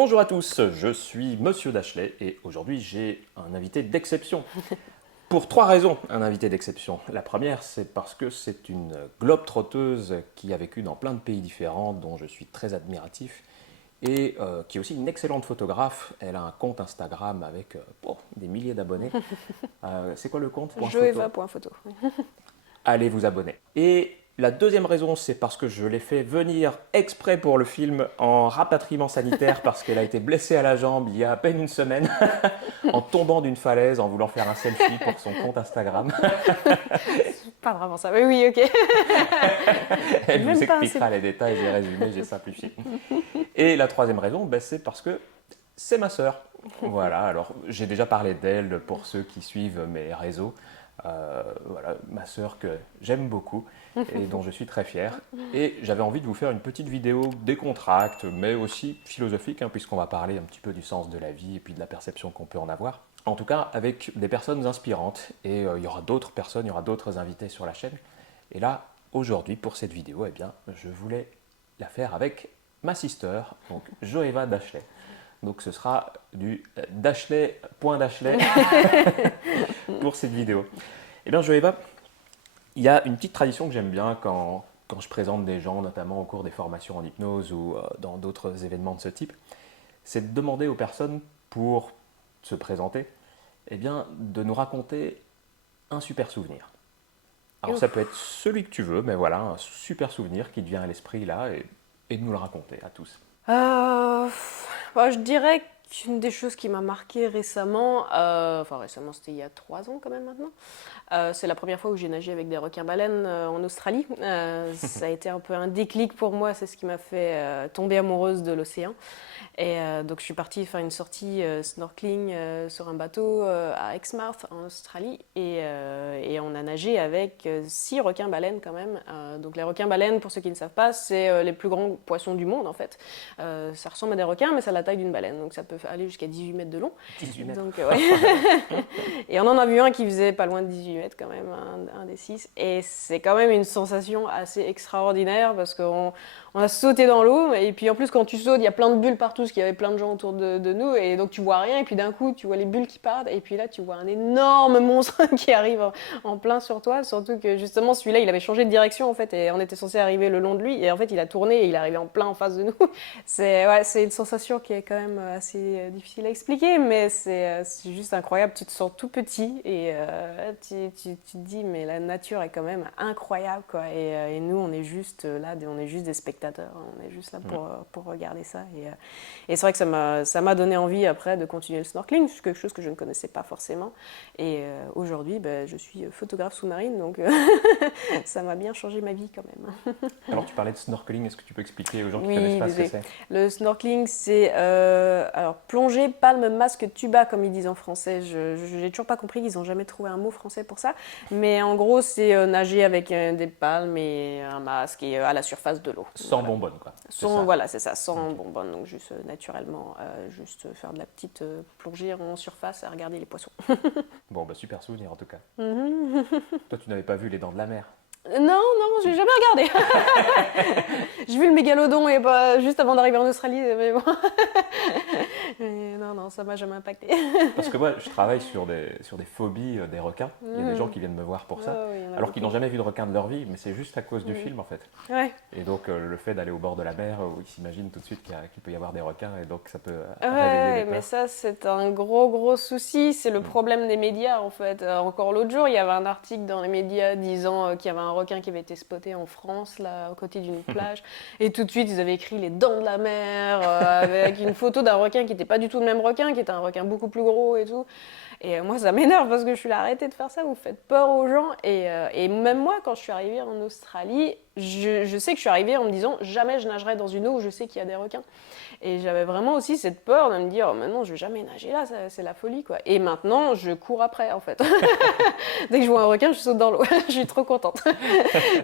Bonjour à tous, je suis Monsieur Dashley et aujourd'hui j'ai un invité d'exception. Pour trois raisons, un invité d'exception. La première, c'est parce que c'est une globe-trotteuse qui a vécu dans plein de pays différents, dont je suis très admiratif, et qui est aussi une excellente photographe. Elle a un compte Instagram avec des milliers d'abonnés. C'est quoi le compte? Joeva.photo. Allez vous abonner. Et la deuxième raison, c'est parce que je l'ai fait venir exprès pour le film en rapatriement sanitaire parce qu'elle a été blessée à la jambe il y a à peine une semaine en tombant d'une falaise en voulant faire un selfie pour son compte Instagram. Pas vraiment ça, mais oui, ok. Elle vous Même pas expliquera les détails, j'ai résumé, j'ai simplifié. Et la troisième raison, c'est parce que c'est ma sœur. Voilà, alors j'ai déjà parlé d'elle pour ceux qui suivent mes réseaux. Voilà, ma sœur que j'aime beaucoup et dont je suis très fier. Et j'avais envie de vous faire une petite vidéo décontracte, mais aussi philosophique, puisqu'on va parler un petit peu du sens de la vie et puis de la perception qu'on peut en avoir. En tout cas, avec des personnes inspirantes. Et il y aura d'autres personnes, il y aura d'autres invités sur la chaîne. Et là, aujourd'hui, pour cette vidéo, eh bien, je voulais la faire avec ma sister, donc Joeva Dashley. Donc ce sera du Dashley.Dashley pour cette vidéo. Eh bien Joeva, il y a une petite tradition que j'aime bien quand je présente des gens, notamment au cours des formations en hypnose ou dans d'autres événements de ce type, c'est de demander aux personnes pour se présenter, eh bien, de nous raconter un super souvenir. Alors ça peut être celui que tu veux, mais voilà, un super souvenir qui te vient à l'esprit là et de nous le raconter à tous. Je dirais qu'une des choses qui m'a marqué récemment, récemment c'était il y a 3 ans quand même maintenant, c'est la première fois où j'ai nagé avec des requins-baleines en Australie. Ça a été un peu un déclic pour moi, c'est ce qui m'a fait tomber amoureuse de l'océan. Et donc je suis partie faire une sortie snorkeling sur un bateau à Exmouth en Australie et on a nagé avec 6 requins-baleines quand même. Donc les requins-baleines, pour ceux qui ne savent pas, c'est les plus grands poissons du monde en fait. Ça ressemble à des requins mais ça a la taille d'une baleine, donc ça peut aller jusqu'à 18 mètres de long. 18 mètres. Donc, ouais. Et on en a vu un qui faisait pas loin de 18 mètres quand même, un des 6. Et c'est quand même une sensation assez extraordinaire parce qu'on a sauté dans l'eau et puis en plus quand tu sautes il y a plein de bulles partout parce qu'il y avait plein de gens autour de nous et donc tu vois rien et puis d'un coup tu vois les bulles qui partent et puis là tu vois un énorme monstre qui arrive en plein sur toi, surtout que justement celui-là il avait changé de direction en fait et on était censé arriver le long de lui et en fait il a tourné et il est arrivé en plein en face de nous. C'est une sensation qui est quand même assez difficile à expliquer mais c'est juste incroyable, tu te sens tout petit et tu te dis mais la nature est quand même incroyable quoi et nous on est juste là, on est juste des spectateurs. On est juste là pour regarder ça. Et c'est vrai que ça m'a donné envie après de continuer le snorkeling, c'est quelque chose que je ne connaissais pas forcément. Et aujourd'hui, je suis photographe sous-marine, donc ça m'a bien changé ma vie quand même. Alors tu parlais de snorkeling, est-ce que tu peux expliquer aux gens qui ne Oui, connaissent pas ce que désolé. c'est? Le snorkeling, c'est alors plongée, palme, masque, tuba, comme ils disent en français. Je n'ai toujours pas compris, ils n'ont jamais trouvé un mot français pour ça. Mais en gros, c'est nager avec des palmes et un masque et à la surface de l'eau. Sans Voilà. bonbonne, quoi. Voilà, c'est ça, sans bonbonne, donc juste naturellement, juste faire de la petite plongée en surface à regarder les poissons. Bon, super souvenir en tout cas. Toi, tu n'avais pas vu les dents de la mer? Non, j'ai jamais regardé. J'ai vu le mégalodon et juste avant d'arriver en Australie, mais bon. Mais non, ça m'a jamais impacté. Parce que moi, je travaille sur des phobies des requins. Il y a des gens qui viennent me voir pour ça, Oui, il y en a alors qu'ils beaucoup. n'ont jamais vu de requin de leur vie, mais c'est juste à cause du film en fait. Ouais. Et donc le fait d'aller au bord de la mer, où ils s'imaginent tout de suite qu'il peut y avoir des requins, et donc ça peut réveiller Ouais, des mais peurs. ça, c'est un gros souci. C'est le problème des médias, en fait. Encore l'autre jour, il y avait un article dans les médias disant qu'il y avait un requin qui avait été spoté en France, là, à côté d'une plage. Et tout de suite, ils avaient écrit les dents de la mer, avec une photo d'un requin qui n'était pas du tout le même requin, qui était un requin beaucoup plus gros et tout. Et moi, ça m'énerve parce que je suis là, arrêtez de faire ça, vous faites peur aux gens. Et même moi, quand je suis arrivée en Australie, je sais que je suis arrivée en me disant jamais je nagerai dans une eau où je sais qu'il y a des requins. Et j'avais vraiment aussi cette peur de me dire, oh, maintenant je vais jamais nager là, c'est la folie quoi. Et maintenant, je cours après en fait. Dès que je vois un requin, je saute dans l'eau. Je suis trop contente.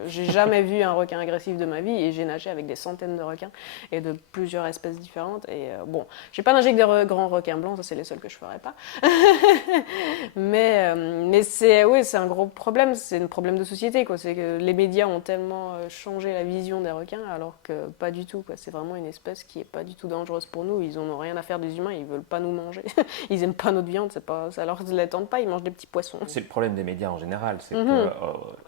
J'ai jamais vu un requin agressif de ma vie et j'ai nagé avec des centaines de requins et de plusieurs espèces différentes. Et bon, j'ai pas nagé avec des grands requins blancs, ça c'est les seuls que je ferais pas. Mais c'est oui, c'est un gros problème, c'est un problème de société, quoi. C'est que les médias ont tellement changé la vision des requins, alors que pas du tout, quoi. C'est vraiment une espèce qui est pas du tout dangereuse pour nous. Ils en ont rien à faire des humains, ils veulent pas nous manger. Ils aiment pas notre viande, c'est pas, ça leur les tente pas, ils mangent des petits poissons. C'est le problème des médias en général, c'est que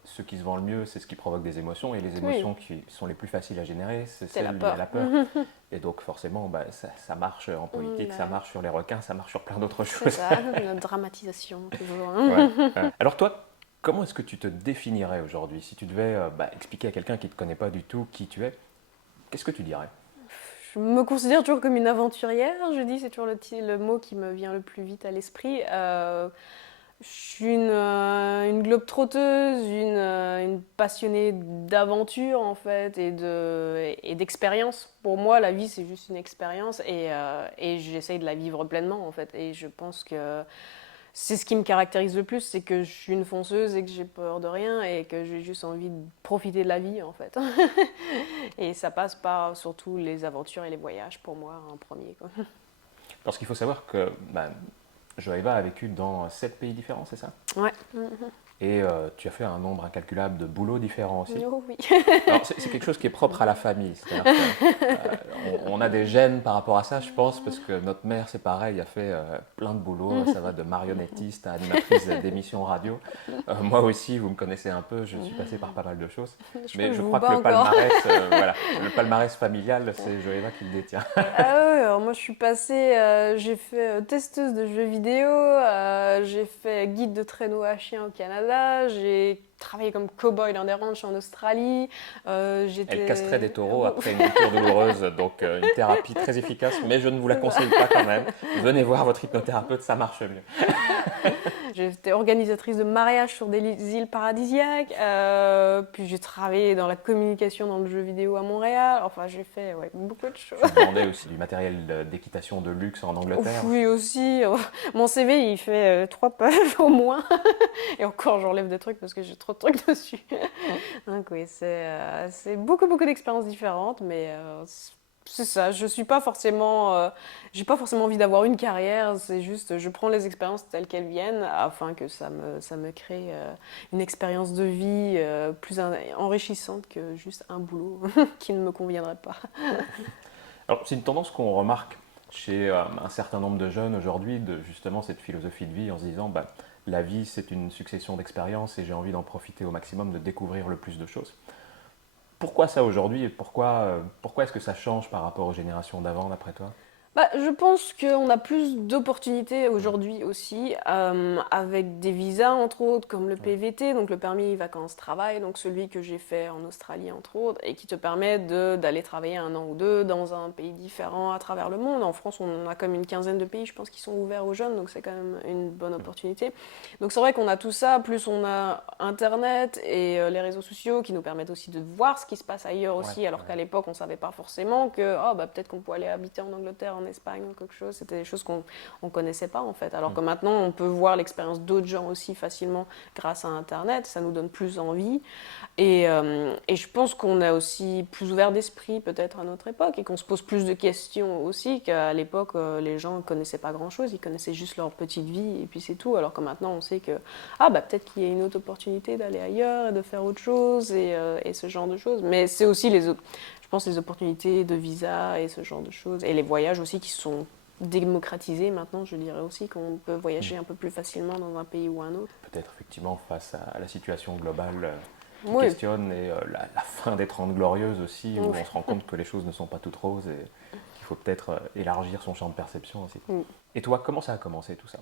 ce qui se vend le mieux, c'est ce qui provoque des émotions, et les émotions qui sont les plus faciles à générer, c'est C'est la celles liées à peur. la peur. Et donc forcément, ça marche en politique, ça marche sur les requins, ça marche sur plein d'autres C'est choses. ça, notre dramatisation, toujours. Ouais. Alors toi, comment est-ce que tu te définirais aujourd'hui? Si tu devais expliquer à quelqu'un qui ne te connaît pas du tout qui tu es, qu'est-ce que tu dirais? Je me considère toujours comme une aventurière, je dis, c'est toujours le mot qui me vient le plus vite à l'esprit. Je suis une globe-trotteuse, une passionnée d'aventure en fait et d'expérience. Pour moi, la vie c'est juste une expérience et j'essaye de la vivre pleinement en fait. Et je pense que c'est ce qui me caractérise le plus, c'est que je suis une fonceuse et que j'ai peur de rien et que j'ai juste envie de profiter de la vie en fait. Et ça passe par surtout les aventures et les voyages pour moi en premier, quoi. Parce qu'il faut savoir que Joëva a vécu dans 7 pays différents, c'est ça? Ouais. Et tu as fait un nombre incalculable de boulots différents aussi. Oh oui. Alors c'est quelque chose qui est propre à la famille. C'est-à-dire on a des gènes par rapport à ça, je pense, parce que notre mère, c'est pareil, a fait plein de boulots. Ça va de marionnettiste à animatrice d'émissions radio. Moi aussi, vous me connaissez un peu, je suis passé par pas mal de choses. Mais je crois que le palmarès, le palmarès familial, c'est Joëva qui le détient. Ah ouais, alors moi je suis passée, j'ai fait testeuse de jeux vidéo, j'ai fait guide de traîneau à chien au Canada, j'ai travaillé comme cow-boy dans des ranchs en Australie. Elle castrait des taureaux après une rupture douloureuse, donc une thérapie très efficace, mais je ne vous la conseille pas quand même. Venez voir votre hypnothérapeute, ça marche mieux. J'étais organisatrice de mariage sur des îles paradisiaques, puis j'ai travaillé dans la communication dans le jeu vidéo à Montréal, enfin j'ai fait beaucoup de choses. Tu vendais aussi du matériel d'équitation de luxe en Angleterre. Oui aussi, mon CV il fait 3 pages au moins, et encore j'enlève des trucs parce que j'ai trop de trucs dessus. Donc oui, c'est beaucoup d'expériences différentes, mais c'est ça, je suis pas forcément, j'ai pas forcément envie d'avoir une carrière, c'est juste je prends les expériences telles qu'elles viennent afin que ça me crée une expérience de vie plus enrichissante que juste un boulot qui ne me conviendrait pas. Alors, c'est une tendance qu'on remarque chez un certain nombre de jeunes aujourd'hui, de justement cette philosophie de vie en se disant la vie c'est une succession d'expériences et j'ai envie d'en profiter au maximum, de découvrir le plus de choses. Pourquoi ça aujourd'hui et pourquoi est-ce que ça change par rapport aux générations d'avant, d'après toi? Je pense qu'on a plus d'opportunités aujourd'hui aussi, avec des visas entre autres, comme le PVT, donc le permis vacances-travail, donc celui que j'ai fait en Australie entre autres, et qui te permet d'aller travailler 1 an ou 2 dans un pays différent à travers le monde. En France, on a comme une quinzaine de pays, je pense, qui sont ouverts aux jeunes, donc c'est quand même une bonne opportunité. Donc c'est vrai qu'on a tout ça, plus on a Internet et les réseaux sociaux qui nous permettent aussi de voir ce qui se passe ailleurs aussi, alors qu'à l'époque, on ne savait pas forcément que peut-être qu'on pouvait aller habiter en Angleterre, en Espagne ou quelque chose, c'était des choses qu'on ne connaissait pas en fait, alors que maintenant on peut voir l'expérience d'autres gens aussi facilement grâce à Internet, ça nous donne plus envie et je pense qu'on est aussi plus ouvert d'esprit peut-être à notre époque et qu'on se pose plus de questions aussi qu'à l'époque les gens ne connaissaient pas grand chose, ils connaissaient juste leur petite vie et puis c'est tout, alors que maintenant on sait que peut-être qu'il y a une autre opportunité d'aller ailleurs et de faire autre chose et ce genre de choses, mais c'est aussi je pense les opportunités de visa et ce genre de choses. Et les voyages aussi qui sont démocratisés maintenant, je dirais aussi qu'on peut voyager un peu plus facilement dans un pays ou un autre. Peut-être effectivement face à la situation globale qui Oui. questionne et la fin des 30 glorieuses aussi, où on se rend compte que les choses ne sont pas toutes roses et qu'il faut peut-être élargir son champ de perception aussi. Et toi, comment ça a commencé tout ça?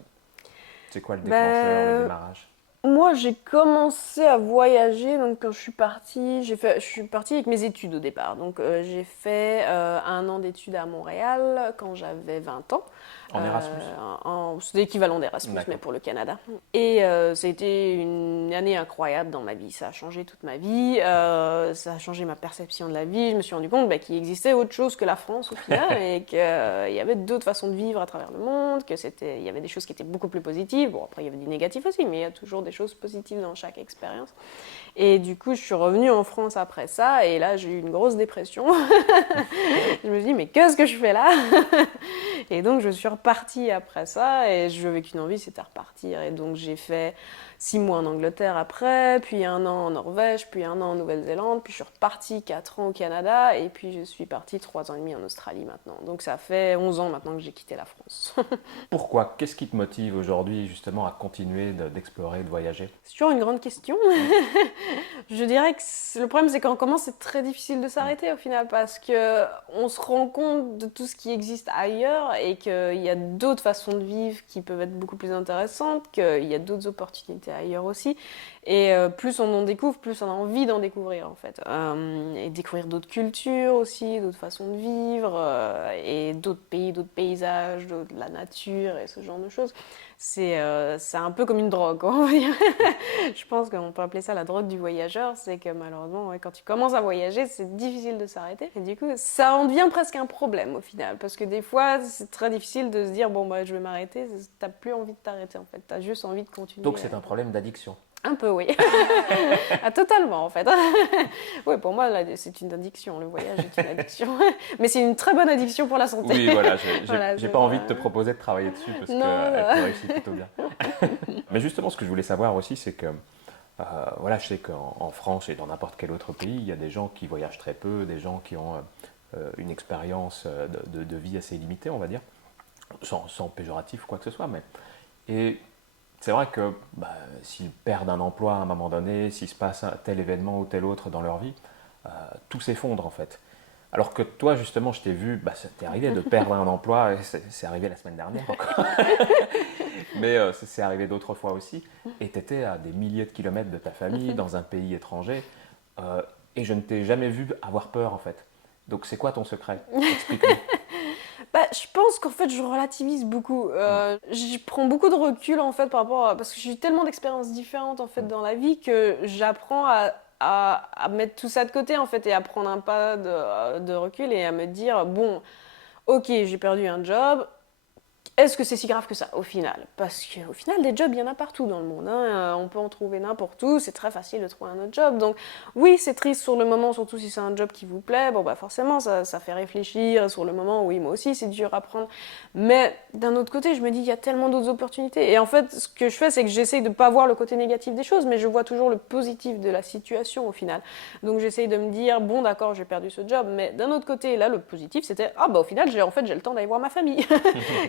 C'est quoi le déclencheur, le démarrage? Moi, j'ai commencé à voyager donc quand je suis partie. Je suis partie avec mes études au départ. Donc, j'ai fait 1 an d'études à Montréal quand j'avais 20 ans. En Erasmus? C'est l'équivalent d'Erasmus, mais pour le Canada. Et ça a été une année incroyable dans ma vie. Ça a changé toute ma vie. Ça a changé ma perception de la vie. Je me suis rendu compte qu'il existait autre chose que la France au final et qu'il y avait d'autres façons de vivre à travers le monde, il y avait des choses qui étaient beaucoup plus positives. Bon, après, il y avait du négatif aussi, mais il y a toujours des choses positives dans chaque expérience. Et du coup, je suis revenue en France après ça, et là, j'ai eu une grosse dépression. Je me suis dit, mais qu'est-ce que je fais là? Et donc, je suis repartie après ça, et avec une envie, c'était repartir. Et donc, j'ai fait 6 mois en Angleterre après, puis 1 an en Norvège, puis 1 an en Nouvelle-Zélande, puis je suis repartie 4 ans au Canada, et puis je suis partie 3 ans et demi en Australie maintenant. Donc, ça fait 11 ans maintenant que j'ai quitté la France. Pourquoi? Qu'est-ce qui te motive aujourd'hui justement à continuer d'explorer, de voyager? C'est toujours une grande question. Je dirais que le problème, c'est qu'en commence, c'est très difficile de Mm. s'arrêter au final parce que on se rend compte de tout ce qui existe ailleurs et qu'il y a d'autres façons de vivre qui peuvent être beaucoup plus intéressantes, qu'il y a d'autres opportunités ailleurs aussi. Et plus on en découvre, plus on a envie d'en découvrir en fait. Et découvrir d'autres cultures aussi, d'autres façons de vivre, et d'autres pays, d'autres paysages, de la nature et ce genre de choses. C'est un peu comme une drogue, quoi, on va dire. Je pense qu'on peut appeler ça la drogue du voyageur, c'est que malheureusement, ouais, quand tu commences à voyager, c'est difficile de s'arrêter. Et du coup, ça en devient presque un problème au final, parce que des fois, c'est très difficile de se dire, bon, bah, je vais m'arrêter, t'as plus envie de t'arrêter en fait, t'as juste envie de continuer. Donc c'est un problème d'addiction. Un peu, oui. Ah, totalement, en fait. Oui, pour moi, là, c'est une addiction. Le voyage est une addiction. Mais c'est une très bonne addiction pour la santé. Oui, voilà, Voilà, j'ai c'est pas envie ça. de te proposer de travailler dessus parce Non, qu'elle te réussit plutôt bien. Mais justement, ce que je voulais savoir aussi, c'est que voilà, je sais qu'en France et dans n'importe quel autre pays, il y a des gens qui voyagent très peu, des gens qui ont une expérience de vie assez limitée, on va dire, sans péjoratif ou quoi que ce soit. Et c'est vrai que s'ils perdent un emploi à un moment donné, s'il se passe un tel événement ou tel autre dans leur vie, tout s'effondre en fait. Alors que toi, justement, je t'ai vu, ça t'est arrivé de perdre un emploi, et c'est arrivé la semaine dernière encore, mais c'est arrivé d'autres fois aussi, et tu étais à des milliers de kilomètres de ta famille, dans un pays étranger, euh, et je ne t'ai jamais vu avoir peur en fait. Donc c'est quoi ton secret? Explique-moi. bah, je pense qu'en fait, je relativise beaucoup. Mm, Je prends beaucoup de recul en fait par rapport à... Parce que j'ai eu tellement d'expériences différentes en fait mm, dans la vie que j'apprends à mettre tout ça de côté en fait et à prendre un pas de recul et à me dire, bon, ok, j'ai perdu un job. Est-ce que c'est si grave que ça, au final? Parce qu'au final, des jobs, il y en a partout dans le monde, hein. On peut en trouver n'importe où, c'est très facile de trouver un autre job. Donc oui, c'est triste sur le moment, surtout si c'est un job qui vous plaît. Bon, bah forcément, ça fait réfléchir. Sur le moment, oui, moi aussi, c'est dur à prendre. Mais d'un autre côté, je me dis, il y a tellement d'autres opportunités. Et en fait, ce que je fais, c'est que j'essaye de ne pas voir le côté négatif des choses, mais je vois toujours le positif de la situation, au final. Donc j'essaye de me dire, bon, d'accord, j'ai perdu ce job. Mais d'un autre côté, là, le positif, c'était, ah bah au final, j'ai le temps d'aller voir ma famille.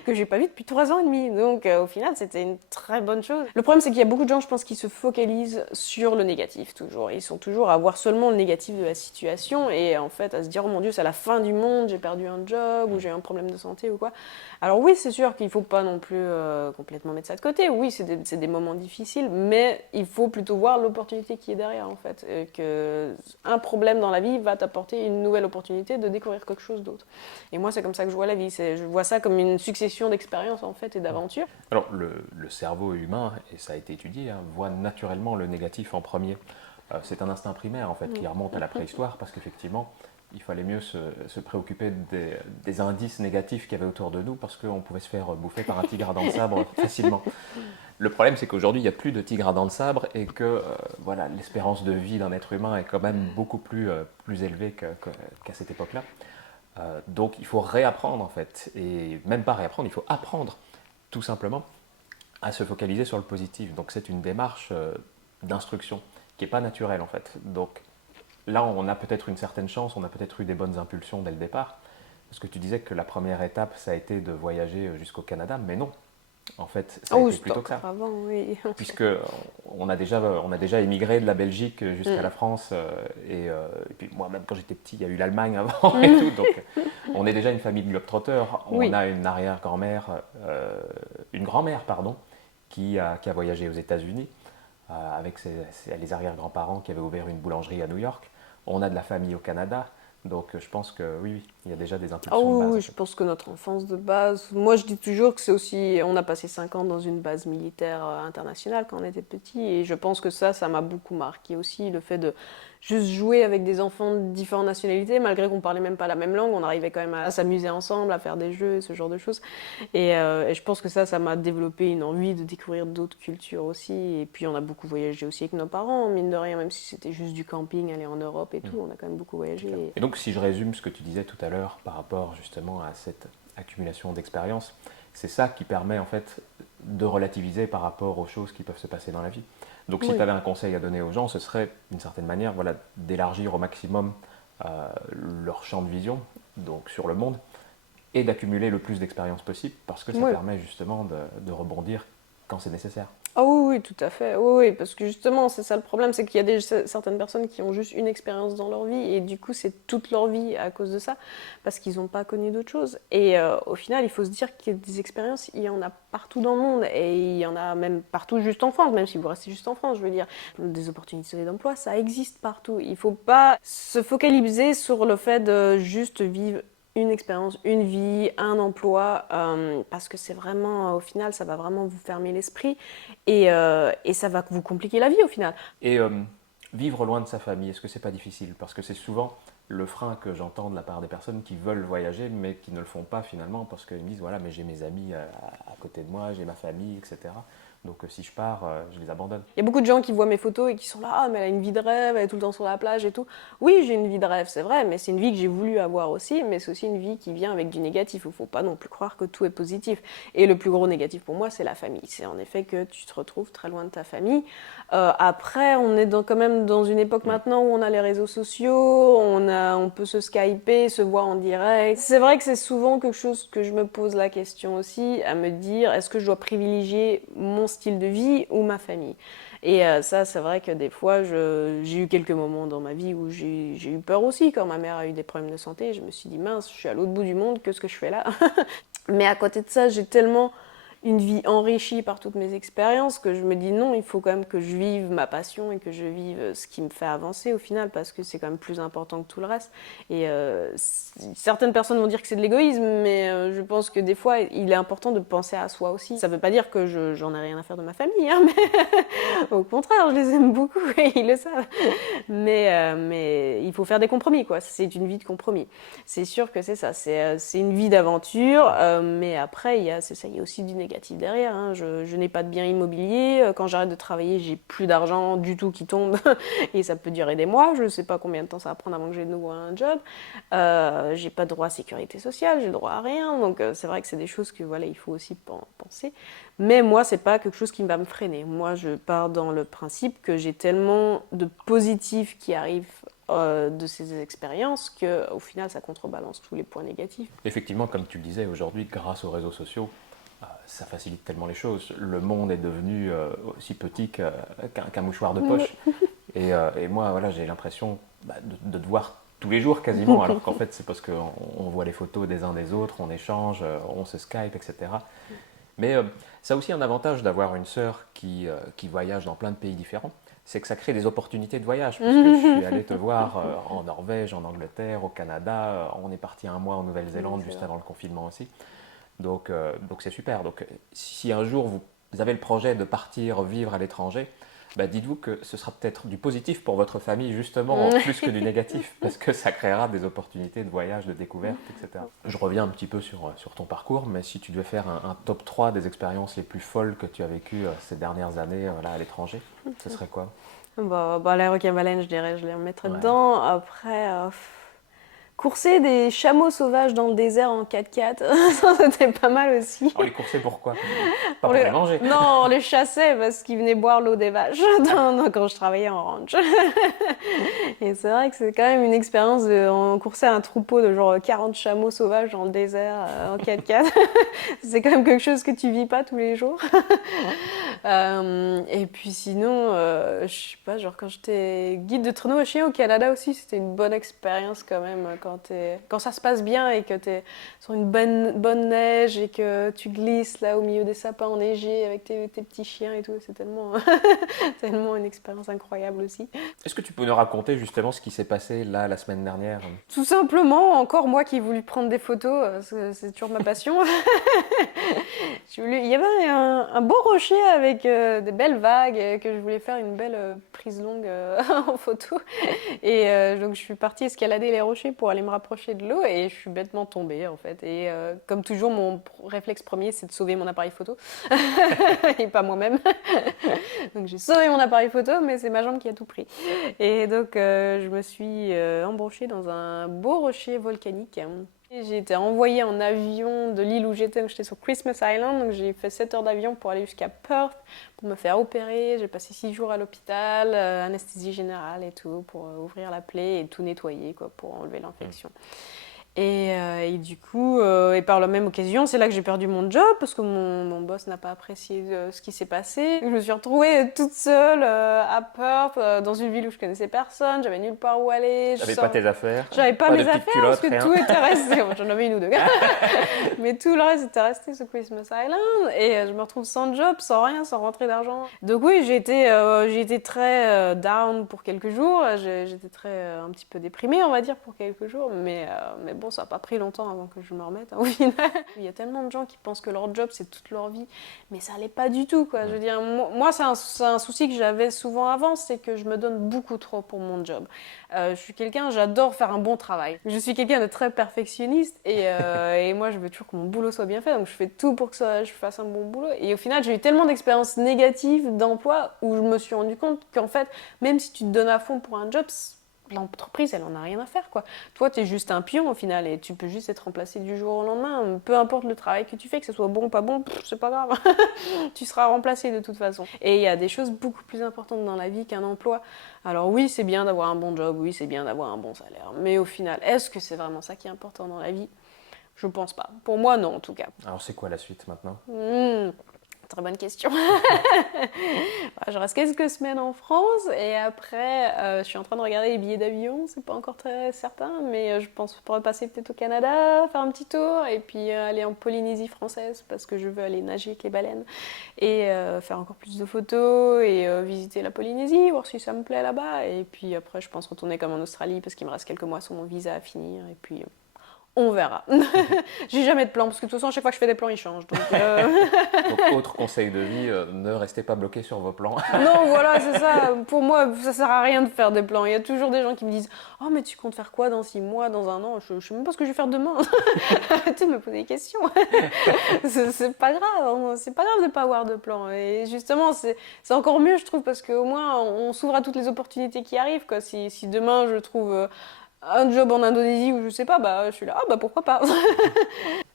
Que j'ai pas vu depuis 3 ans et demi. Donc au final, c'était une très bonne chose. Le problème, c'est qu'il y a beaucoup de gens, je pense, qui se focalisent sur le négatif toujours. Ils sont toujours à voir seulement le négatif de la situation et en fait à se dire, oh mon Dieu, c'est la fin du monde, j'ai perdu un job ou j'ai un problème de santé ou quoi. Alors oui, c'est sûr qu'il faut pas non plus complètement mettre ça de côté. Oui, c'est des moments difficiles, mais il faut plutôt voir l'opportunité qui est derrière en fait. Et que un problème dans la vie va t'apporter une nouvelle opportunité de découvrir quelque chose d'autre. Et moi, c'est comme ça que je vois la vie. Je vois ça comme une succession d'expériences en fait et d'aventures. Alors, le cerveau humain, et ça a été étudié, hein, voit naturellement le négatif en premier. C'est un instinct primaire en fait qui remonte à la préhistoire parce qu'effectivement, il fallait mieux se préoccuper des indices négatifs qu'il y avait autour de nous parce qu'on pouvait se faire bouffer par un tigre à dents de sabre facilement. Le problème, c'est qu'aujourd'hui, il n'y a plus de tigre à dents de sabre et que voilà, l'espérance de vie d'un être humain est quand même beaucoup plus élevée qu'à cette époque-là. Donc, il faut réapprendre en fait, et même pas réapprendre, il faut apprendre tout simplement à se focaliser sur le positif. Donc c'est une démarche d'instruction qui n'est pas naturelle en fait. Donc là, on a peut-être une certaine chance, on a peut-être eu des bonnes impulsions dès le départ. Parce que tu disais que la première étape, ça a été de voyager jusqu'au Canada, mais non. En fait, ça a Oh, été c'était plutôt que ça. encore avant, oui. Puisque on a déjà émigré de la Belgique jusqu'à la France. Et puis moi-même, quand j'étais petit, il y a eu l'Allemagne avant et tout. Donc on est déjà une famille de globetrotters. On Oui. a une arrière-grand-mère, une grand-mère, pardon, qui a voyagé aux États-Unis avec les arrière-grands-parents qui avaient ouvert une boulangerie à New York. On a de la famille au Canada. Donc je pense que oui, oui, Il y a déjà des Ah impulsions de oui, base. oui, En je fait. pense que notre enfance de base, moi je dis toujours que c'est aussi, on a passé 5 ans dans une base militaire internationale quand on était petit, et je pense que ça m'a beaucoup marqué aussi, le fait de juste jouer avec des enfants de différentes nationalités, malgré qu'on parlait même pas la même langue, on arrivait quand même à s'amuser ensemble, à faire des jeux, ce genre de choses. Et je pense que ça m'a développé une envie de découvrir d'autres cultures aussi, et puis on a beaucoup voyagé aussi avec nos parents, mine de rien, même si c'était juste du camping, aller en Europe et tout, on a quand même beaucoup voyagé. Et donc, si je résume ce que tu disais tout à l'heure par rapport justement à cette accumulation d'expériences, c'est ça qui permet en fait de relativiser par rapport aux choses qui peuvent se passer dans la vie. Donc, si Oui. tu avais un conseil à donner aux gens, ce serait d'une certaine manière voilà, d'élargir au maximum leur champ de vision donc sur le monde et d'accumuler le plus d'expériences possible parce que ça Oui. permet justement de rebondir quand c'est nécessaire. Ah oui, oui, tout à fait. Oui, oui, parce que justement, c'est ça le problème, c'est qu'il y a certaines personnes qui ont juste une expérience dans leur vie et du coup, c'est toute leur vie à cause de ça, parce qu'ils n'ont pas connu d'autres choses. Et au final, il faut se dire que des expériences, il y en a partout dans le monde et il y en a même partout juste en France, même si vous restez juste en France, je veux dire. Des opportunités d'emploi, ça existe partout. Il ne faut pas se focaliser sur le fait de juste vivre une expérience, une vie, un emploi, parce que c'est vraiment, au final, ça va vraiment vous fermer l'esprit et ça va vous compliquer la vie au final. Et vivre loin de sa famille, est-ce que c'est pas difficile? Parce que c'est souvent le frein que j'entends de la part des personnes qui veulent voyager mais qui ne le font pas finalement parce qu'ils me disent voilà mais j'ai mes amis à côté de moi, j'ai ma famille, etc. Donc si je pars, je les abandonne. Il y a beaucoup de gens qui voient mes photos et qui sont là, ah mais elle a une vie de rêve, elle est tout le temps sur la plage et tout. Oui, j'ai une vie de rêve, c'est vrai, mais c'est une vie que j'ai voulu avoir aussi, mais c'est aussi une vie qui vient avec du négatif. Il ne faut pas non plus croire que tout est positif. Et le plus gros négatif pour moi, c'est la famille. C'est en effet que tu te retrouves très loin de ta famille. Après, on est quand même dans une époque maintenant où on a les réseaux sociaux, on peut se skyper, se voir en direct. C'est vrai que c'est souvent quelque chose que je me pose la question aussi, à me dire, est-ce que je dois privilégier mon style de vie ou ma famille? Et ça, c'est vrai que des fois, j'ai eu quelques moments dans ma vie où j'ai eu peur aussi, quand ma mère a eu des problèmes de santé. Je me suis dit, mince, je suis à l'autre bout du monde, qu'est-ce que je fais là? Mais à côté de ça, j'ai tellement une vie enrichie par toutes mes expériences que je me dis non, il faut quand même que je vive ma passion et que je vive ce qui me fait avancer au final parce que c'est quand même plus important que tout le reste. Et certaines personnes vont dire que c'est de l'égoïsme, mais je pense que des fois il est important de penser à soi aussi. Ça veut pas dire que j'en ai rien à faire de ma famille, hein, mais au contraire, je les aime beaucoup et ils le savent. Mais il faut faire des compromis, quoi. C'est une vie de compromis. C'est sûr que c'est ça, c'est une vie d'aventure, mais après il y a aussi du négatif derrière. Hein. Je n'ai pas de bien immobilier. Quand j'arrête de travailler, j'ai plus d'argent du tout qui tombe et ça peut durer des mois. Je ne sais pas combien de temps ça va prendre avant que j'ai de nouveau un job. J'ai pas de droit à sécurité sociale, j'ai le droit à rien. Donc c'est vrai que c'est des choses que voilà, il faut aussi penser. Mais moi, c'est pas quelque chose qui va me freiner. Moi, je pars dans le principe que j'ai tellement de positifs qui arrivent de ces expériences qu'au final, ça contrebalance tous les points négatifs. Effectivement, comme tu le disais, aujourd'hui, grâce aux réseaux sociaux, ça facilite tellement les choses. Le monde est devenu aussi petit qu'un mouchoir de poche. Et moi, voilà, j'ai l'impression de te voir tous les jours quasiment, alors qu'en fait, c'est parce qu'on voit les photos des uns des autres, on échange, on se Skype, etc. Mais ça a aussi un avantage d'avoir une sœur qui voyage dans plein de pays différents, c'est que ça crée des opportunités de voyage. Parce que je suis allé te voir en Norvège, en Angleterre, au Canada, on est parti un mois en Nouvelle-Zélande juste avant le confinement aussi. Donc c'est super. Donc si un jour vous avez le projet de partir vivre à l'étranger, dites-vous que ce sera peut-être du positif pour votre famille justement plus que du négatif parce que ça créera des opportunités de voyage, de découverte, etc. Je reviens un petit peu sur ton parcours, mais si tu devais faire un top 3 des expériences les plus folles que tu as vécues ces dernières années à l'étranger, ce serait quoi? La requin-baleine, je dirais, je les remettrais dedans. Après, courser des chameaux sauvages dans le désert en 4x4, ça c'était pas mal aussi. On les coursait pourquoi? Pas pour les manger. Non, on les chassait parce qu'ils venaient boire l'eau des vaches quand je travaillais en ranch. Et c'est vrai que c'est quand même une expérience on coursait un troupeau de genre 40 chameaux sauvages dans le désert en 4x4. C'est quand même quelque chose que tu vis pas tous les jours. Et puis sinon, je sais pas, genre quand j'étais guide de traîneau à chien au Canada aussi, c'était une bonne expérience quand même. quand ça se passe bien et que tu es sur une bonne neige et que tu glisses là au milieu des sapins enneigés avec tes petits chiens et tout. C'est tellement, tellement une expérience incroyable aussi. Est-ce que tu peux nous raconter justement ce qui s'est passé là la semaine dernière? Tout simplement, encore moi qui ai voulu prendre des photos, parce que c'est toujours ma passion. Il y avait un beau rocher avec des belles vagues que je voulais faire une belle prise longue en photo. Et donc je suis partie escalader les rochers pour aller me rapprocher de l'eau et je suis bêtement tombée en fait. Et comme toujours, mon réflexe premier, c'est de sauver mon appareil photo et pas moi-même. Donc j'ai sauvé mon appareil photo, mais c'est ma jambe qui a tout pris. Et donc je me suis embrochée dans un beau rocher volcanique. J'ai été envoyée en avion de l'île où j'étais, donc j'étais sur Christmas Island, donc j'ai fait 7 heures d'avion pour aller jusqu'à Perth pour me faire opérer. J'ai passé 6 jours à l'hôpital, anesthésie générale et tout, pour ouvrir la plaie et tout nettoyer quoi, pour enlever l'infection. Et du coup, et par la même occasion, c'est là que j'ai perdu mon job parce que mon boss n'a pas apprécié ce qui s'est passé. Je me suis retrouvée toute seule à Perth, dans une ville où je connaissais personne, j'avais nulle part où aller. J'avais pas tes affaires? J'avais pas mes affaires culottes, parce que rien. tout était resté. Bon, j'en avais une ou deux, mais tout le reste était resté sur Christmas Island. Et je me retrouve sans job, sans rien, sans rentrée d'argent. Donc oui, j'ai été très down pour quelques jours. J'étais un petit peu déprimée, on va dire, pour quelques jours, mais bon, ça n'a pas pris longtemps avant que je me remette, au final. Il y a tellement de gens qui pensent que leur job, c'est toute leur vie, mais ça l'est pas du tout, quoi. Je veux dire, moi, c'est un souci que j'avais souvent avant, c'est que je me donne beaucoup trop pour mon job. Je suis j'adore faire un bon travail. Je suis quelqu'un de très perfectionniste et moi, je veux toujours que mon boulot soit bien fait, donc je fais tout pour que je fasse un bon boulot. Et au final, j'ai eu tellement d'expériences négatives d'emploi où je me suis rendu compte qu'en fait, même si tu te donnes à fond pour un job, l'entreprise, elle en a rien à faire, quoi. Toi, t'es juste un pion au final et tu peux juste être remplacé du jour au lendemain. Peu importe le travail que tu fais, que ce soit bon ou pas bon, c'est pas grave. Tu seras remplacé de toute façon. Et il y a des choses beaucoup plus importantes dans la vie qu'un emploi. Alors oui, c'est bien d'avoir un bon job, oui, c'est bien d'avoir un bon salaire. Mais au final, est-ce que c'est vraiment ça qui est important dans la vie? Je pense pas. Pour moi, non, en tout cas. Alors c'est quoi la suite maintenant? Très bonne question. Je reste quelques semaines en France et après, je suis en train de regarder les billets d'avion. C'est pas encore très certain, mais je pense pour passer peut-être au Canada, faire un petit tour et puis aller en Polynésie française parce que je veux aller nager avec les baleines et faire encore plus de photos et visiter la Polynésie, voir si ça me plaît là-bas. Et puis après, je pense retourner comme en Australie parce qu'il me reste quelques mois sur mon visa à finir et puis on verra. J'ai jamais de plan, parce que de toute façon, à chaque fois que je fais des plans, ils changent. Donc, Donc, autre conseil de vie, ne restez pas bloqué sur vos plans. non, voilà, c'est ça. Pour moi, ça sert à rien de faire des plans. Il y a toujours des gens qui me disent « Oh, mais tu comptes faire quoi dans 6 mois, dans un an ?» Je sais même pas ce que je vais faire demain. Arrêtez de me poser des questions. C'est pas grave. C'est pas grave de pas avoir de plan. Et justement, c'est encore mieux, je trouve, parce qu'au moins, on s'ouvre à toutes les opportunités qui arrivent, quoi. Si demain, je trouve un job en Indonésie ou je sais pas, bah je suis là, ah bah pourquoi pas.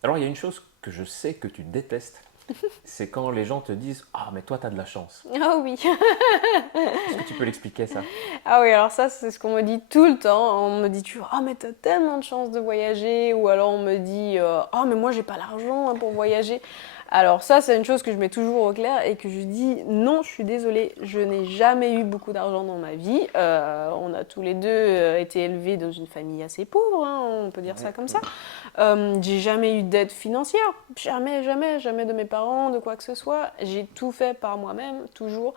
Alors il y a une chose que je sais que tu détestes, c'est quand les gens te disent « Ah mais toi t'as de la chance Ah oui. ». Est-ce que tu peux l'expliquer ça? Ah oui, alors ça c'est ce qu'on me dit tout le temps. On me dit toujours « Ah mais t'as tellement de chance de voyager » ou alors on me dit « Ah mais moi j'ai pas l'argent pour voyager ». Alors ça, c'est une chose que je mets toujours au clair et que je dis non, je suis désolée, je n'ai jamais eu beaucoup d'argent dans ma vie. On a tous les deux été élevés dans une famille assez pauvre, hein, on peut dire ça comme ça. J'ai jamais eu d'aide financière, jamais, jamais, jamais de mes parents, de quoi que ce soit. J'ai tout fait par moi-même, toujours.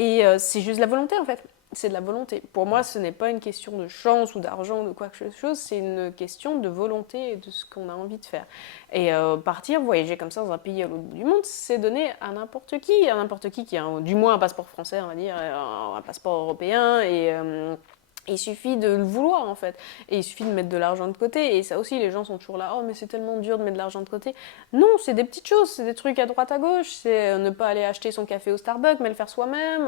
Et c'est juste la volonté en fait. C'est de la volonté. Pour moi, ce n'est pas une question de chance ou d'argent ou de quoi que ce soit, c'est une question de volonté et de ce qu'on a envie de faire. Et partir, voyager comme ça dans un pays à l'autre bout du monde, c'est donné à n'importe qui a du moins un passeport français, on va dire, un passeport européen et il suffit de le vouloir en fait, et il suffit de mettre de l'argent de côté, et ça aussi les gens sont toujours là, oh mais c'est tellement dur de mettre de l'argent de côté. Non, c'est des petites choses, c'est des trucs à droite à gauche, c'est ne pas aller acheter son café au Starbucks, mais le faire soi-même,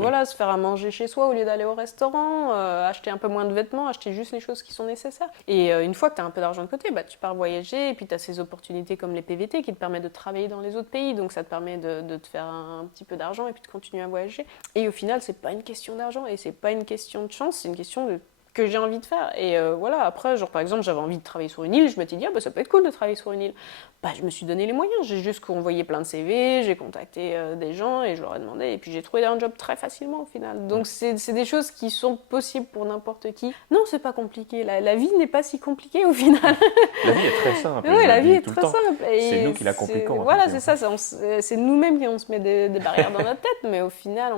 voilà, se faire à manger chez soi au lieu d'aller au restaurant, acheter un peu moins de vêtements, acheter juste les choses qui sont nécessaires. Et une fois que tu as un peu d'argent de côté, bah, tu pars voyager, et puis tu as ces opportunités comme les PVT qui te permettent de travailler dans les autres pays, donc ça te permet de te faire un petit peu d'argent et puis de continuer à voyager. Et au final, c'est pas une question d'argent, et c'est pas une question de chance, c'est une question de que j'ai envie de faire. Et voilà, après, genre par exemple, j'avais envie de travailler sur une île, je m'étais dit, ah, bah, ça peut être cool de travailler sur une île. Bah, je me suis donné les moyens, j'ai juste envoyé plein de CV, j'ai contacté des gens et je leur ai demandé, et puis j'ai trouvé un job très facilement au final. Donc c'est des choses qui sont possibles pour n'importe qui. Non, c'est pas compliqué, la vie n'est pas si compliquée au final. La vie est très simple, Oui, je la le vie dis est tout le très temps. simple. C'est Et nous qui la compliquons. voilà, c'est ça, c'est nous-mêmes qui on se met des barrières dans notre tête, mais au final,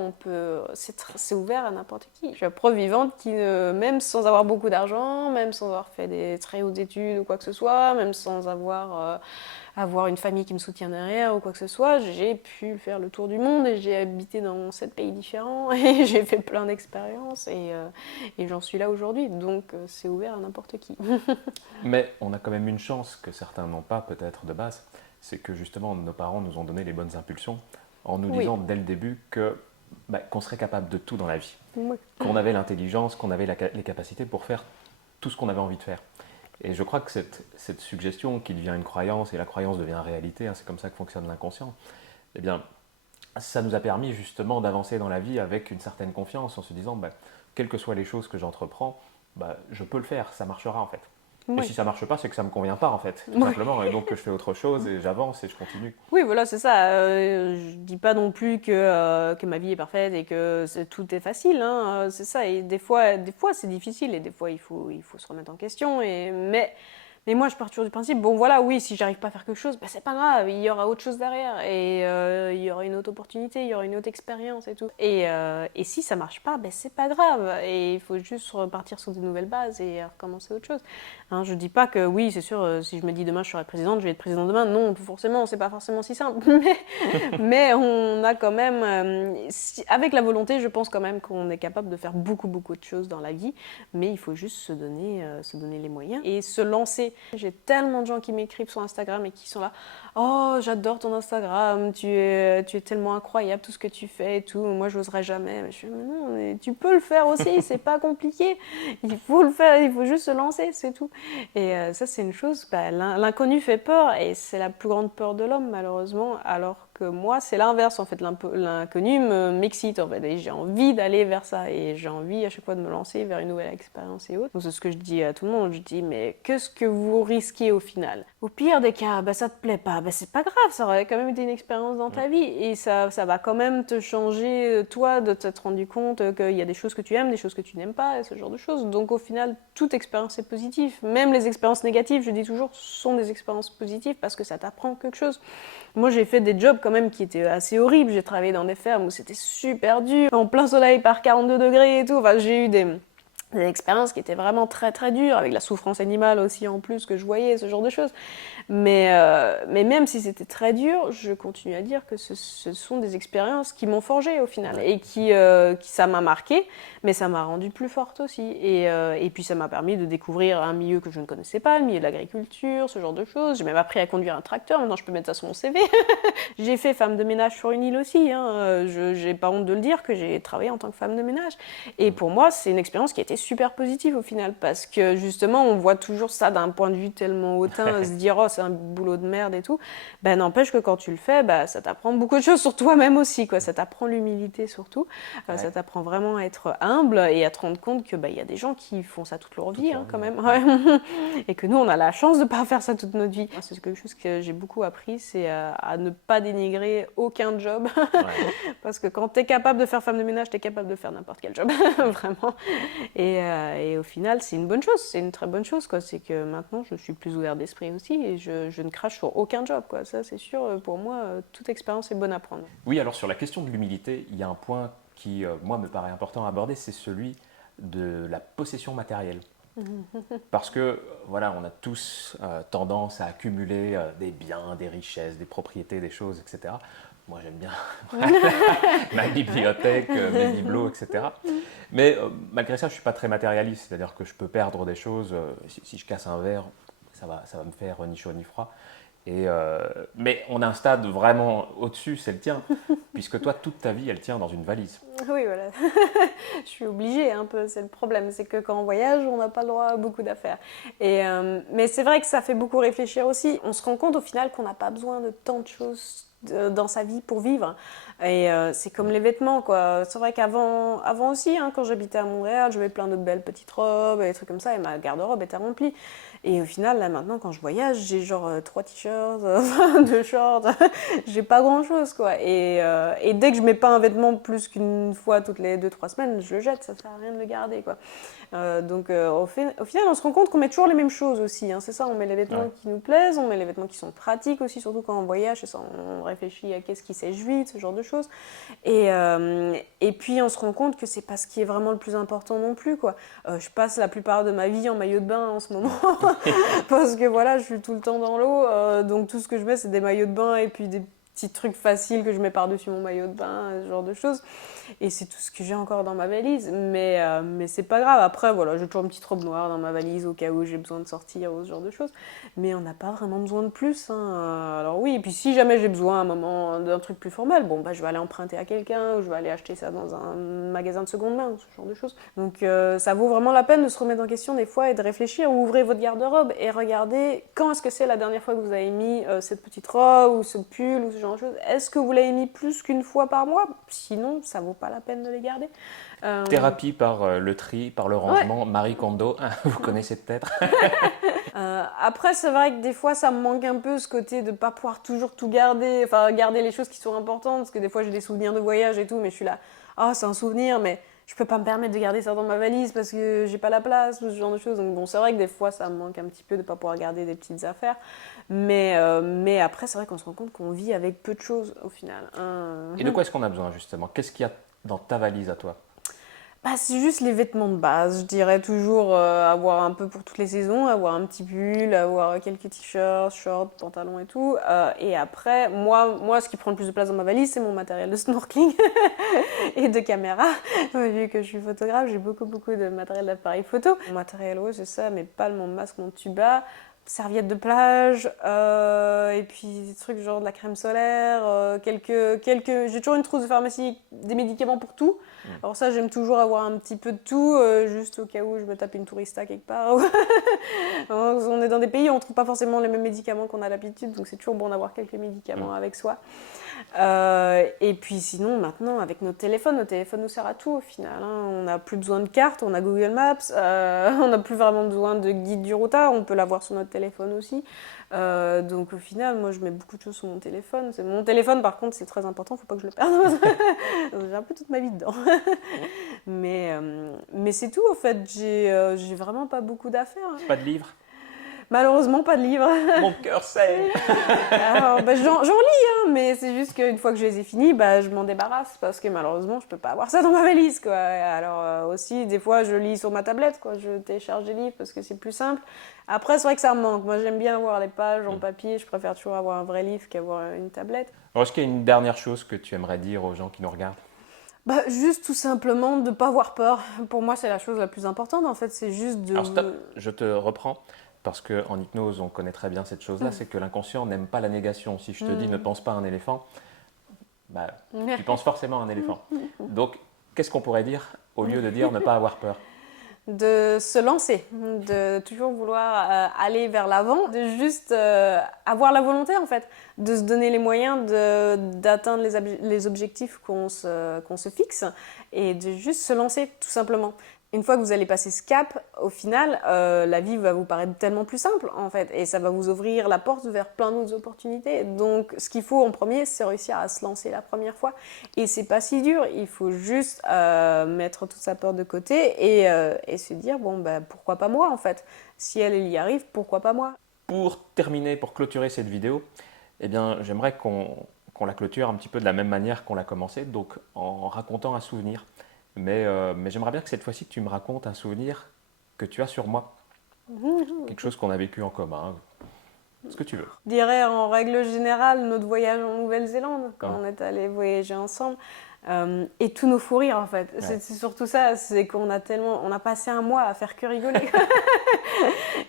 c'est ouvert à n'importe qui. Je suis la preuve vivante qui, même sans avoir beaucoup d'argent, même sans avoir fait des très hautes études ou quoi que ce soit, même sans avoir une famille qui me soutient derrière ou quoi que ce soit, j'ai pu faire le tour du monde et j'ai habité dans 7 pays différents et j'ai fait plein d'expériences et j'en suis là aujourd'hui. Donc c'est ouvert à n'importe qui. Mais on a quand même une chance que certains n'ont pas peut-être de base, c'est que justement nos parents nous ont donné les bonnes impulsions en nous Oui. disant dès le début qu'on serait capable de tout dans la vie, Oui. qu'on avait l'intelligence, qu'on avait les capacités pour faire tout ce qu'on avait envie de faire. Et je crois que cette suggestion qui devient une croyance et la croyance devient réalité, c'est comme ça que fonctionne l'inconscient, eh bien, ça nous a permis justement d'avancer dans la vie avec une certaine confiance en se disant, quelles que soient les choses que j'entreprends, je peux le faire, ça marchera en fait. Oui. Et si ça marche pas, c'est que ça me convient pas en fait, tout simplement. Et donc je fais autre chose et j'avance et je continue. Oui, voilà, c'est ça. Je dis pas non plus que ma vie est parfaite et que tout est facile, hein. C'est ça. Et des fois c'est difficile et des fois il faut se remettre en question. Mais moi, je pars toujours du principe, bon voilà, oui, si j'arrive pas à faire quelque chose, c'est pas grave, il y aura autre chose derrière. Et il y aura une autre opportunité, il y aura une autre expérience et tout. Et si ça marche pas, c'est pas grave. Et il faut juste repartir sur de nouvelles bases et recommencer autre chose. Hein, je dis pas que, oui, c'est sûr, si je me dis demain je serai présidente, je vais être présidente demain. Non, forcément, c'est pas forcément si simple. Mais on a quand même, avec la volonté, je pense quand même qu'on est capable de faire beaucoup, beaucoup de choses dans la vie. Mais il faut juste se donner les moyens et se lancer. J'ai tellement de gens qui m'écrivent sur Instagram et qui sont là, oh j'adore ton Instagram, tu es tellement incroyable, tout ce que tu fais et tout, moi j'oserais jamais. Mais je dis, mais non, mais tu peux le faire aussi, c'est pas compliqué, il faut le faire, il faut juste se lancer, c'est tout. Et ça c'est une chose, l'inconnu fait peur et c'est la plus grande peur de l'homme malheureusement, alors que moi c'est l'inverse en fait, l'inconnu m'excite en fait et j'ai envie d'aller vers ça et j'ai envie à chaque fois de me lancer vers une nouvelle expérience et autres. Donc c'est ce que je dis à tout le monde, je dis mais qu'est-ce que vous risquez au final? Au pire des cas, ça te plaît pas, c'est pas grave, ça aurait quand même été une expérience dans ta vie et ça va quand même te changer toi de t'être rendu compte qu'il y a des choses que tu aimes, des choses que tu n'aimes pas et ce genre de choses. Donc au final toute expérience est positive, même les expériences négatives, je dis toujours, sont des expériences positives parce que ça t'apprend quelque chose. Moi, j'ai fait des jobs quand même qui étaient assez horribles. J'ai travaillé dans des fermes où c'était super dur, en plein soleil par 42 degrés et tout. Enfin, j'ai eu des expériences qui étaient vraiment très très dures, avec la souffrance animale aussi en plus que je voyais, ce genre de choses. Mais même si c'était très dur, je continue à dire que ce sont des expériences qui m'ont forgée au final et qui ça m'a marqué, mais ça m'a rendue plus forte aussi. Et puis ça m'a permis de découvrir un milieu que je ne connaissais pas, le milieu de l'agriculture, ce genre de choses. J'ai même appris à conduire un tracteur, maintenant je peux mettre ça sur mon CV. J'ai fait femme de ménage sur une île aussi, hein. J'ai pas honte de le dire que j'ai travaillé en tant que femme de ménage. Et pour moi, c'est une expérience qui a été super positive au final, parce que justement, on voit toujours ça d'un point de vue tellement hautain, se dire oh c'est un boulot de merde et tout. N'empêche que quand tu le fais, ça t'apprend beaucoup de choses sur toi-même aussi, quoi. Ça t'apprend l'humilité surtout, ça t'apprend vraiment à être humble et à te rendre compte que y a des gens qui font ça toute leur vie, hein, quand même. Ouais. Et que nous, on a la chance de pas faire ça toute notre vie. C'est quelque chose que j'ai beaucoup appris, c'est à ne pas dénigrer aucun job, parce que quand t'es capable de faire femme de ménage, t'es capable de faire n'importe quel job, vraiment. Et au final, c'est une bonne chose, c'est une très bonne chose, quoi. C'est que maintenant, je suis plus ouverte d'esprit aussi et je ne crache sur aucun job, quoi. Ça, c'est sûr, pour moi, toute expérience est bonne à prendre. Oui, alors sur la question de l'humilité, il y a un point qui, moi, me paraît important à aborder, c'est celui de la possession matérielle. Parce que, voilà, on a tous tendance à accumuler des biens, des richesses, des propriétés, des choses, etc. Moi, j'aime bien ma bibliothèque, mes bibelots, etc. Mais malgré ça, je ne suis pas très matérialiste. C'est-à-dire que je peux perdre des choses. Si je casse un verre, ça va me faire ni chaud ni froid. Mais on a un stade vraiment au-dessus, c'est le tien. Puisque toi, toute ta vie, elle tient dans une valise. Oui, voilà. Je suis obligée un peu, c'est le problème. C'est que quand on voyage, on n'a pas le droit à beaucoup d'affaires. Mais c'est vrai que ça fait beaucoup réfléchir aussi. On se rend compte au final qu'on n'a pas besoin de tant de choses dans sa vie pour vivre. Et c'est comme les vêtements, quoi. C'est vrai qu'avant aussi, hein, quand j'habitais à Montréal, j'avais plein de belles petites robes et des trucs comme ça, et ma garde-robe était remplie. Et au final, là maintenant, quand je voyage, j'ai genre 3 t-shirts, 2 shorts, j'ai pas grand-chose, quoi. Et dès que je mets pas un vêtement plus qu'une fois toutes les 2-3 semaines, je le jette, ça sert à rien de le garder, quoi. Donc au final, on se rend compte qu'on met toujours les mêmes choses aussi, hein. C'est ça, on met les vêtements qui nous plaisent, on met les vêtements qui sont pratiques aussi, surtout quand on voyage, et ça, on réfléchit à qu'est-ce qui sèche vite, ce genre de choses. Et puis on se rend compte que c'est pas ce qui est vraiment le plus important non plus, quoi. Je passe la plupart de ma vie en maillot de bain en ce moment, parce que voilà, je suis tout le temps dans l'eau, donc tout ce que je mets, c'est des maillots de bain et puis des petits trucs faciles que je mets par-dessus mon maillot de bain, ce genre de choses. Et c'est tout ce que j'ai encore dans ma valise, mais c'est pas grave. Après, voilà, j'ai toujours une petite robe noire dans ma valise au cas où j'ai besoin de sortir ou ce genre de choses. Mais on n'a pas vraiment besoin de plus, hein. Alors oui, et puis si jamais j'ai besoin à un moment d'un truc plus formel, bon, bah, je vais aller emprunter à quelqu'un ou je vais aller acheter ça dans un magasin de seconde main, ce genre de choses. Donc ça vaut vraiment la peine de se remettre en question des fois et de réfléchir. Ouvrez votre garde-robe et regardez quand est-ce que c'est la dernière fois que vous avez mis cette petite robe ou ce pull ou ce genre de choses. Est-ce que vous l'avez mis plus qu'une fois par mois? Sinon, ça vaut pas la peine de les garder. Thérapie par le tri, par le rangement, Marie Kondo, vous connaissez peut-être. Après, c'est vrai que des fois, ça me manque un peu ce côté de pas pouvoir toujours tout garder, enfin garder les choses qui sont importantes, parce que des fois, j'ai des souvenirs de voyage et tout, mais je suis là, ah, c'est un souvenir, mais je peux pas me permettre de garder ça dans ma valise parce que j'ai pas la place, ou ce genre de choses. Donc bon, c'est vrai que des fois, ça me manque un petit peu de pas pouvoir garder des petites affaires, mais après, c'est vrai qu'on se rend compte qu'on vit avec peu de choses au final, hein. Et de quoi est-ce qu'on a besoin justement? Qu'est-ce qu'il y a dans ta valise à toi? Bah, c'est juste les vêtements de base, je dirais toujours avoir un peu pour toutes les saisons, avoir un petit pull, avoir quelques t-shirts, shorts, pantalons et tout. Et après, moi, ce qui prend le plus de place dans ma valise, c'est mon matériel de snorkeling et de caméra. Vu que je suis photographe, j'ai beaucoup de matériel d'appareil photo. Mon matériel, ouais, c'est ça, mes palmes, mon masque, mon tuba, serviettes de plage, et puis des trucs genre de la crème solaire, j'ai toujours une trousse de pharmacie, des médicaments pour tout. Alors ça, j'aime toujours avoir un petit peu de tout, juste au cas où je me tape une tourista quelque part. On est dans des pays où on ne trouve pas forcément les mêmes médicaments qu'on a l'habitude, donc c'est toujours bon d'avoir quelques médicaments avec soi. Et puis sinon, maintenant, avec nos téléphones nous servent à tout au final, hein. On n'a plus besoin de cartes, on a Google Maps, on n'a plus vraiment besoin de guide du routard, on peut l'avoir sur notre téléphone aussi. Donc au final, moi je mets beaucoup de choses sur mon téléphone. Mon téléphone par contre c'est très important, faut pas que je le perde. J'ai un peu toute ma vie dedans. mais c'est tout en fait, j'ai vraiment pas beaucoup d'affaires, hein. Pas de livre? Malheureusement pas de livres. Mon cœur saigne. Alors, bah, j'en lis, hein, mais c'est juste qu'une fois que je les ai finis, bah, je m'en débarrasse parce que malheureusement je peux pas avoir ça dans ma valise, quoi. Alors aussi des fois je lis sur ma tablette, quoi. Je télécharge des livres parce que c'est plus simple. Après c'est vrai que ça me manque, moi j'aime bien avoir les pages en papier, je préfère toujours avoir un vrai livre qu'avoir une tablette. Alors, est-ce qu'il y a une dernière chose que tu aimerais dire aux gens qui nous regardent? Bah, juste tout simplement de ne pas avoir peur. Pour moi, c'est la chose la plus importante en fait, c'est juste de... Alors stop, je te reprends. Parce qu'en hypnose, on connaît très bien cette chose-là, c'est que l'inconscient n'aime pas la négation. Si je te dis ne pense pas à un éléphant, bah, tu penses forcément à un éléphant. Donc, qu'est-ce qu'on pourrait dire au lieu de dire ne pas avoir peur? De se lancer, de toujours vouloir aller vers l'avant, de juste avoir la volonté en fait, de se donner les moyens d'atteindre les objectifs qu'on se fixe et de juste se lancer tout simplement. Une fois que vous allez passer ce cap, au final, la vie va vous paraître tellement plus simple en fait et ça va vous ouvrir la porte vers plein d'autres opportunités. Donc ce qu'il faut en premier, c'est réussir à se lancer la première fois et c'est pas si dur, il faut juste mettre toute sa peur de côté et se dire bon bah pourquoi pas moi en fait. Si elle y arrive, pourquoi pas moi. Pour terminer, pour clôturer cette vidéo, eh bien j'aimerais qu'on la clôture un petit peu de la même manière qu'on l'a commencé, donc en racontant un souvenir. Mais j'aimerais bien que cette fois-ci, tu me racontes un souvenir que tu as sur moi. Quelque chose qu'on a vécu en commun. Ce que tu veux. Je dirais en règle générale notre voyage en Nouvelle-Zélande, quand on est allé voyager ensemble. et tous nos fous rires en fait. Ouais. C'est surtout ça, c'est qu'on on a passé un mois à faire que rigoler.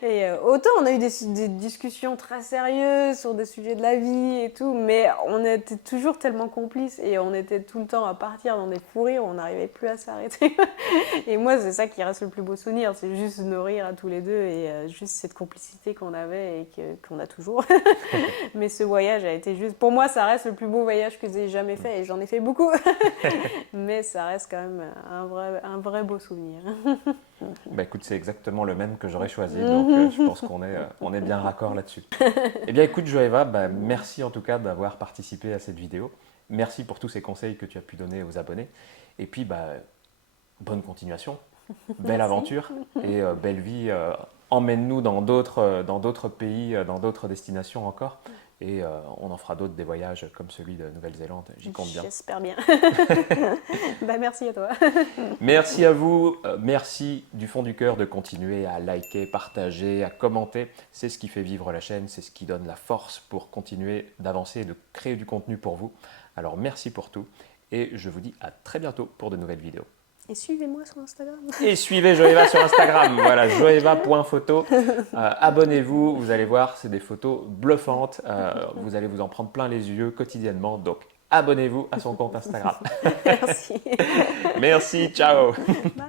Et autant on a eu des discussions très sérieuses sur des sujets de la vie et tout, mais on était toujours tellement complices et on était tout le temps à partir dans des fous rires, on n'arrivait plus à s'arrêter. Et moi, c'est ça qui reste le plus beau souvenir, c'est juste nos rires à tous les deux et juste cette complicité qu'on avait et qu'on a toujours. Mais ce voyage a été juste, pour moi, ça reste le plus beau voyage que j'ai jamais fait et j'en ai fait beaucoup. Mais ça reste quand même un vrai beau souvenir. Bah écoute, c'est exactement le même que j'aurais choisi, donc je pense on est bien raccord là-dessus. Eh bien écoute Joëva, bah, merci en tout cas d'avoir participé à cette vidéo. Merci pour tous ces conseils que tu as pu donner aux abonnés. Et puis bah, bonne continuation, belle aventure et belle vie. Emmène-nous dans d'autres pays, dans d'autres destinations encore. Et on en fera d'autres, des voyages comme celui de Nouvelle-Zélande, j'y compte bien. J'espère bien. Bah, merci à toi. Merci à vous, merci du fond du cœur de continuer à liker, partager, à commenter. C'est ce qui fait vivre la chaîne, c'est ce qui donne la force pour continuer d'avancer et de créer du contenu pour vous. Alors merci pour tout et je vous dis à très bientôt pour de nouvelles vidéos. Et suivez-moi sur Instagram. Et suivez Joëva sur Instagram, voilà, joëva.photo. Abonnez-vous, vous allez voir, c'est des photos bluffantes. Vous allez vous en prendre plein les yeux quotidiennement. Donc abonnez-vous à son compte Instagram. Merci. Merci, ciao. Bye.